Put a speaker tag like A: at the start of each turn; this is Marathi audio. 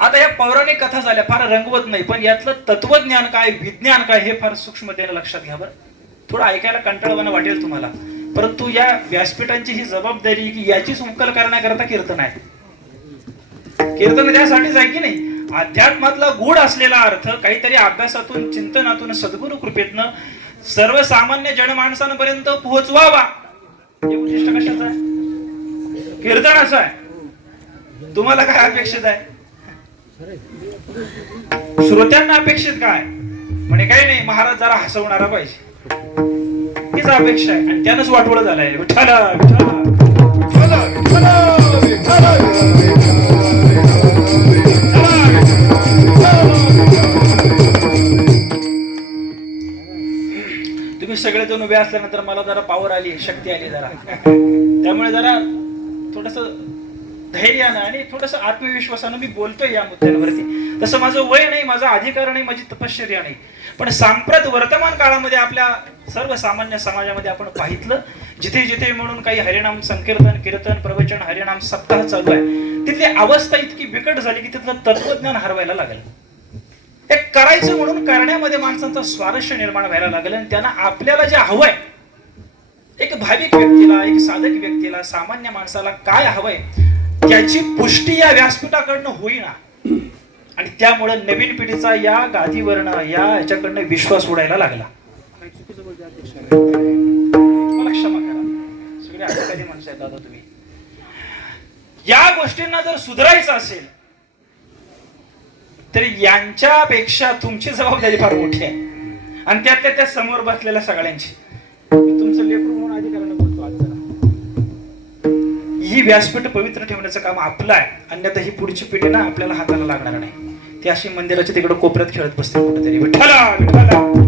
A: आता या पौराणिक कथा झाल्या फार रंगवत नाही पण यातलं तत्वज्ञान काय विज्ञान काय हे फार सूक्ष्मतेने लक्षात घ्या बरं. थोडं ऐकायला कंटाळवाना वाटेल तुम्हाला. परंतु या व्यासपीठांची ही जबाबदारी की याची संकल करण्याकरता कीर्तन आहे. कीर्तन त्यासाठीच आहे की नाही? अध्यात्मातला गूढ असलेला अर्थ काहीतरी अभ्यासातून चिंतनातून सद्गुरु कृपेतनं सर्वसामान्य जनमाणसांपर्यंत पोहोचवावा. हे उद्दिष्ट कशाचं आहे? कीर्तनाचं आहे. तुम्हाला काय अपेक्षित आहे? श्रोत्यांना अपेक्षित काय? म्हणे काही नाही महाराज जरा हसवणारा पाहिजे. हीच अपेक्षा आहे. आणि त्यानंच वाटवळ झालंय. विठ्ठल तुम्ही सगळेजण उभे असल्यानंतर मला जरा पावर आली शक्ती आली जरा. त्यामुळे जरा थोडस धैर्यानं आणि थोडस आत्मविश्वासानं मी बोलतोय या मुद्द्यांवरती. तसं माझं वय नाही माझा अधिकार नाही माझी तपश्चर्या नाही. पण सांप्रत वर्तमान काळामध्ये आपल्या सर्वसामान्य समाजामध्ये आपण पाहितलं जिथे जिथे म्हणून काही हरिनाम संकीर्तन कीर्तन प्रवचन हरिनाम सप्ताह चालू आहे तिथली अवस्था इतकी बिकट झाली की तिथलं तत्वज्ञान हरवायला लागलं. एक करायचं म्हणून करण्यामध्ये माणसांचं स्वारस्य निर्माण व्हायला लागलं आणि त्यांना आपल्याला जे हवंय एक भाविक व्यक्तीला एक साधक व्यक्तीला सामान्य माणसाला काय हवंय त्याची पुष्टी या व्यासपीठाकडनं होईना. आणि त्यामुळे नवीन पिढीचा या गादीवरनं या याच्याकडनं विश्वास उडायला लागला. मला क्षमा करा. सगळे अधिकारी माणसं आहेत दादा तुम्ही. या गोष्टींना जर सुधारायचं असेल तर यांच्यापेक्षा तुमची जबाबदारी फार मोठी आहे. आणि त्यातल्या त्या समोर बसलेल्या सगळ्यांची. ही व्यासपीठ पवित्र ठेवण्याचं काम आपलं आहे. अन्यथा ही पुढची पिढी ना आपल्याला हाताला लागणार नाही. ती अशी मंदिराच्या तिकडे कोपऱ्यात खेळत बसते कुठेतरी. विठ्ठला विठ्ठला!